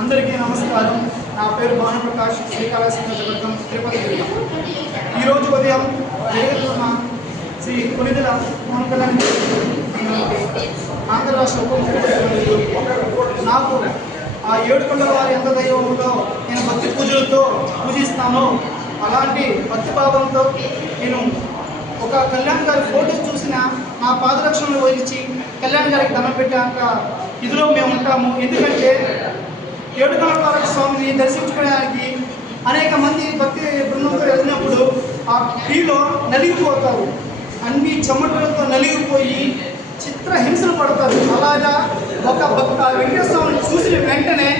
అందరికీ నమస్కారం. నా పేరు భానుప్రకాష్, శ్రీకాళహస్తి నియోజకవర్గం, తిరుపతి జిల్లా. ఈరోజు ఉదయం జరుగుతున్న శ్రీ కొనిదెల పవన్ కళ్యాణ్ ఆంధ్ర రాష్ట్ర ఉప ముఖ్యమంత్రి నాకు ఆ ఏడుకొండ వారి ఎంత దైవంలో నేను భక్తి పూజలతో పూజిస్తానో అలాంటి భక్తి భావంతో నేను ఒక కళ్యాణ్ గారి ఫోటో చూసిన నా పాదరక్షణలు వహించి కళ్యాణ్ గారికి దండం పెట్టాక ఇదిలో మేము ఉంటాము. ఎందుకంటే ఏడుకొండ స్వామిని దర్శించుకోవడానికి అనేక మంది భక్తి బృందంతో వెళ్తున్నప్పుడు ఆ క్రీలో నలిగిపోతారు, అన్ని చెమటలతో నలిగిపోయి చిత్రహింసలు పడతారు. అలాగా ఒక వెంకటేశ్వర స్వామిని చూసిన వెంటనే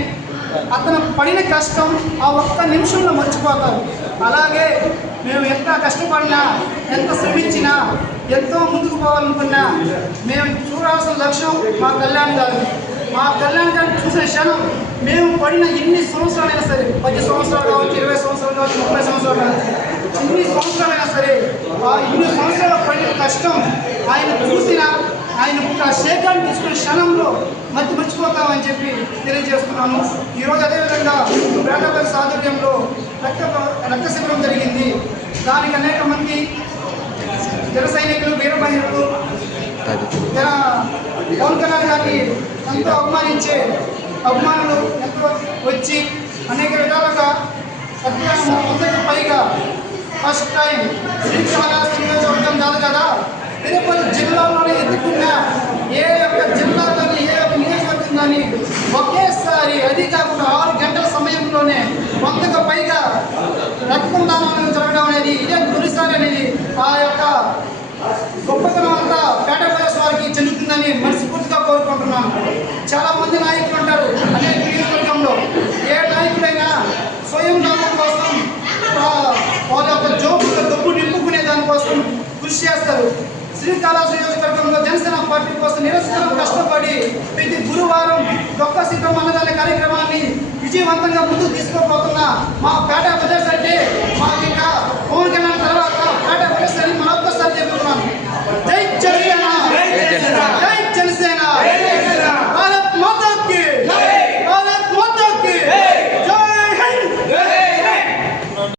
అతను పడిన కష్టం ఆ ఒక్క నిమిషంలో మర్చిపోతారు. అలాగే మేము ఎంత కష్టపడినా, ఎంత శ్రమించినా, ఎంతో ముందుకు పోవాలనుకున్నా మేము చూడాల్సిన లక్ష్యం మా కళ్యాణ్ గారు. మా కళ్యాణ్ గారిని చూసిన క్షణం మేము పడిన ఎన్ని సంవత్సరాలైనా సరే, 10 సంవత్సరాలు కావచ్చు, 20 సంవత్సరాలు కావచ్చు, 30 సంవత్సరాలు కావచ్చు, ఎన్ని సంవత్సరాలైనా సరే ఆ ఇన్ని సంవత్సరాలు పడిన కష్టం ఆయన చూసిన ఆయన శేఖాన్ని తీసుకున్న క్షణంలో మర్చిపోతామని చెప్పి తెలియజేస్తున్నాను. ఈరోజు అదేవిధంగా పేటపల్లి సాధుర్యంలో రక్త శిబిరం జరిగింది. దానికి అనేక మంది జన సైనికులు, వీర మహిళలు పవన్ కళ్యాణ్ గారిని ఎంతో అభిమానులు ఎంతో వచ్చి అనేక విధాలుగా 100కి పైగా ఫస్ట్ టైం శ్రీకాళహస్తి నియోజకవర్గం కాదు కదా, తిరుపతి జిల్లాలోనే ఎదుర్కొన్న ఏ ఒక్క జిల్లా కానీ ఏ ఒక్క నియోజకవర్గం కానీ ఒకేసారి, అది కాకుండా 6 గంటల సమయంలోనే 100కి పైగా రక్తం దానం జరగడం అనేది ఇదే తొలిసారి అనేది ఆ యొక్క గొప్పతనం అంతా పేటపల్లి వారికి చెందుతుందని మనస్ఫూర్తిగా కోరుకుంటున్నాను. చాలామంది నాయకులు ఉంటారు అనేక నియోజకవర్గంలో. ఏ నాయకుడైనా స్వయం లాభం కోసం వాళ్ళ యొక్క జోబుల్లో డబ్బు నింపుకునే దానికోసం కృషి చేస్తారు. శ్రీకాళహస్తి నియోజకవర్గంలో జనసేన పార్టీ కోసం నిరంతరం కష్టపడి ప్రతి గురువారం డొక్క సిద్ధం అన్నదాన కార్యక్రమాన్ని విజయవంతంగా ముందుకు తీసుకోబోతున్న మా పేట ప్రదేశ్ అంటే మాకు ఇంకా పవన్ కళ్యాణ్ తర్వాత పేట ప్రదేశ్ అని